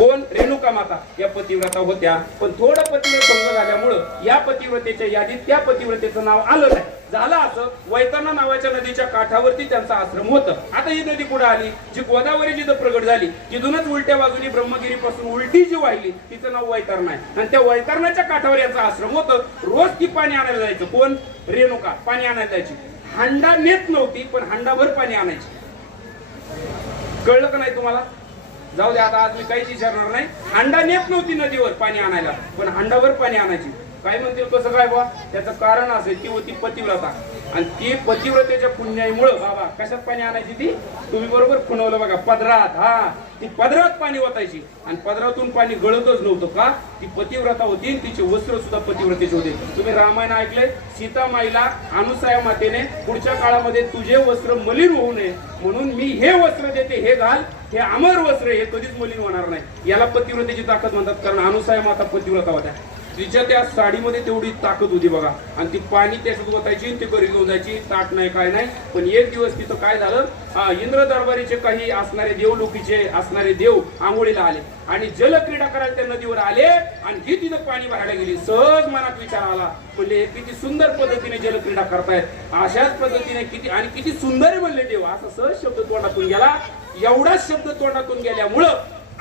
कोण? रेणुका माता. या पतिव्रता होत्या. पण थोडं पतिव्रत भंग झाल्यामुळं या पतिव्रतेच्या यादीत त्या पतिव्रतेचं नाव आलं नाही. झालं असं वैतरणा नावाच्या नदीच्या काठावरती त्यांचा आश्रम होतं. आता ही नदी कुठं आली? जी गोदावरी जिथं प्रगट झाली तिथूनच उलट्या बाजूने ब्रह्मगिरी पासून उलटी जी वाहिली तिचं नाव वैतरणा आहे. आणि त्या वैतरणाच्या काठावर यांचा आश्रम होतं. रोज ती पाणी आणायला जायचं. कोण? रेणुका पाणी आणायला जायची. हांडा नेत नव्हती पण हांडाभर पाणी आणायची. कळलं का नाही तुम्हाला? जाऊ दे आता आज मी काहीच विचारणार नाही. अंडा नेत नव्हती नदीवर पाणी आणायला पण हांडावर पाणी आणायची. काय म्हणतील कसं काय बा त्याचं कारण असेल ती होती पतिव्रता. आणि ती पतिव्रतेच्या पुण्याईमुळं बाबा कशात पाणी आणायची ती? तुम्ही बरोबर खुणवलं बघा पदरात हा. ती पदरात पाणी ओतायची. आणि पदरातून पाणी गळतच नव्हतं का? ती पतिव्रता होती तिचे वस्त्र सुद्धा पतिव्रतेचे होते. तुम्ही रामायण ऐकलंय? सीतामाईला अनुसाया मातेने पुढच्या काळामध्ये तुझे वस्त्र मलिन होऊ नये. म्हणून मी हे वस्त्र देते हे घाल हे अमर वस्त्र हे कधीच मलिन होणार नाही. याला पतिव्रतेची ताकद म्हणतात कारण अनुसाया माता पतिव्रता होत्या. तिच्या त्या साडीमध्ये तेवढी ताकद होती बघा. आणि ती पाणी त्याच्यात ओतायची ती घरी घेऊन जायची. ताट नाही काय नाही. पण एक दिवस तिथं काय झालं? इंद्र दरबारीचे काही असणारे देवलोकीचे असणारे देव आंघोळीला आले. आणि जलक्रीडा करायला त्या नदीवर आले आणि ही तिथं पाणी भरायला गेली. सहज मनात विचार आला. म्हणजे किती सुंदर पद्धतीने जलक्रीडा करतायत. अशाच पद्धतीने किती आणि किती सुंदर म्हणले देव. असा सहज शब्द तोंडातून गेला. एवढाच शब्द तोंडातून गेल्यामुळं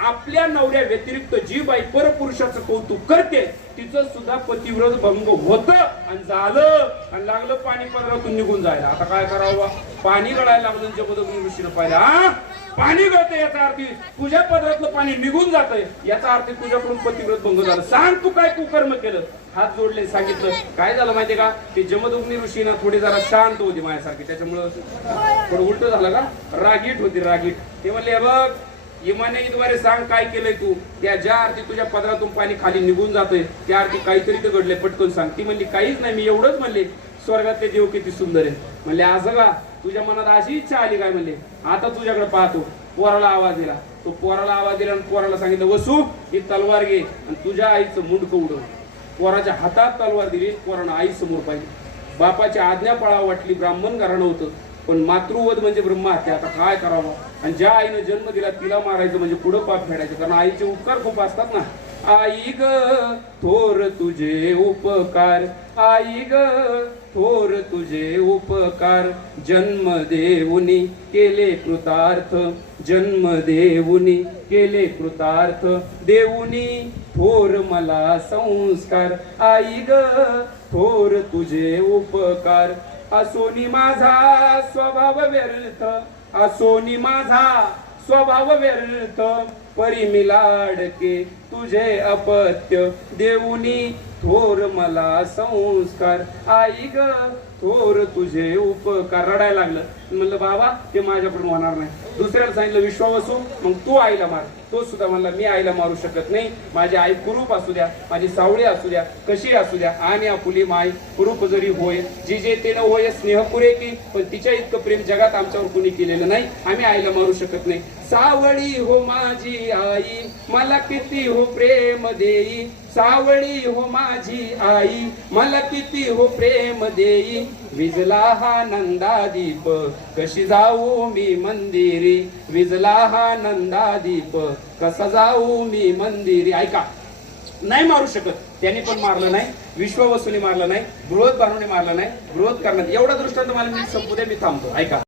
आपल्या नवऱ्या व्यतिरिक्त जी बाई परपुरुषाचं कौतुक करते तिचं सुद्धा पतिव्रत भंग होत आणि झालं. आणि लागलं पाणी पदरातून निघून जायला. आता काय करावं पाणी गळायला लागलं जबरदस्त ऋषीनं पाहिलं. पाणी गळतं याचा अर्थ. तुझ्या पदरातलं पाणी निघून जातंय. याचा अर्थ तुझ्याकडून पतिव्रत भंग झालं. सांग तू काय कुकर्म केलं? हात जोडले सांगितलं. काय झालं माहितीये का? ते जमदग्नी ऋषीनं थोडी जरा शांत होती माझ्यासारखी. त्याच्यामुळं थोडं उलट झालं का? रागीट होती रागीट. ते म्हणले बघ इमानेद्वारे सांग काय केलंय तू? त्या ज्या अर्थी तुझ्या पदरातून पाणी खाली निघून जातोय त्या अर्थी काहीतरी तर घडले पटकन सांग. ती म्हणली काहीच नाही मी एवढंच म्हणले स्वर्गातले देव किती सुंदर आहे म्हणले असं का तुझ्या मनात अशी इच्छा आली काय? म्हणले आता तुझ्याकडे पाहतो. पोराला आवाज दिला. तो पोराला आवाज दिला आणि पोराला सांगितलं वसू ही तलवार घे आणि तुझ्या आईचं मुंडकं उडव. पोराच्या हातात तलवार दिली पोरानं आई समोर पाहिजे बापाची आज्ञा पाळा वाटली ब्राह्मण घराणं होतं. पण मातृवध म्हणजे ब्रह्महत्या आता काय करावं? आणि ज्या आईनं जन्म दिला तिला मारायचं म्हणजे पुढं पाप फेडायचं. कारण आईचे उपकार खूप असतात ना. आई ग थोर तुझे उपकार. आई ग थोर तुझे उपकार. जन्म देऊनी केले कृतार्थ. जन्म देऊनी केले कृतार्थ. देऊनी थोर मला संस्कार. आई ग थोर तुझे उपकार. असोनी माझा स्वभाव व्यर्थ. असोनी माझा स्वभाव व्यर्थ परी मिलाडके तुझे अपत्य देऊनी. थोर मला संस्कार आई ग थोर तुझे उपकार. रडायला लागलं. म्हणलं बाबा ते माझ्याकडून होणार नाही. दुसऱ्याला सांगितलं विश्वावसू मग तू आईला मार. तो सुद्धा म्हणला मी आईला मारू शकत नाही. माझी आई कुरूप असू द्या माझी सावळी असू द्या कशी असू द्या. आणि आपुली माय कुरूप जरी होय जी जे ते न होय स्नेह पुरे की पण तिच्या इतकं प्रेम जगात आमच्यावर कुणी केलेलं नाही. आम्ही आईला मारू शकत नाही. सावळी हो माझी आई मला किती हो प्रेम देई. सावळी हो माझी आई मला किती हो प्रेम देई. विजला हा नंदादीप कशी जाऊ मी मंदिरी? विजला हा नंदादीप कसा जाऊ मी मंदिरी? ऐका नाही मारू शकत. त्यांनी पण मारलं नाही विश्ववसूने मारलं नाही बृहत बाणूने मारलं नाही बृहत करण्यात एवढा दृष्टांत मला मी संपू दे मी थांबतो. ऐका.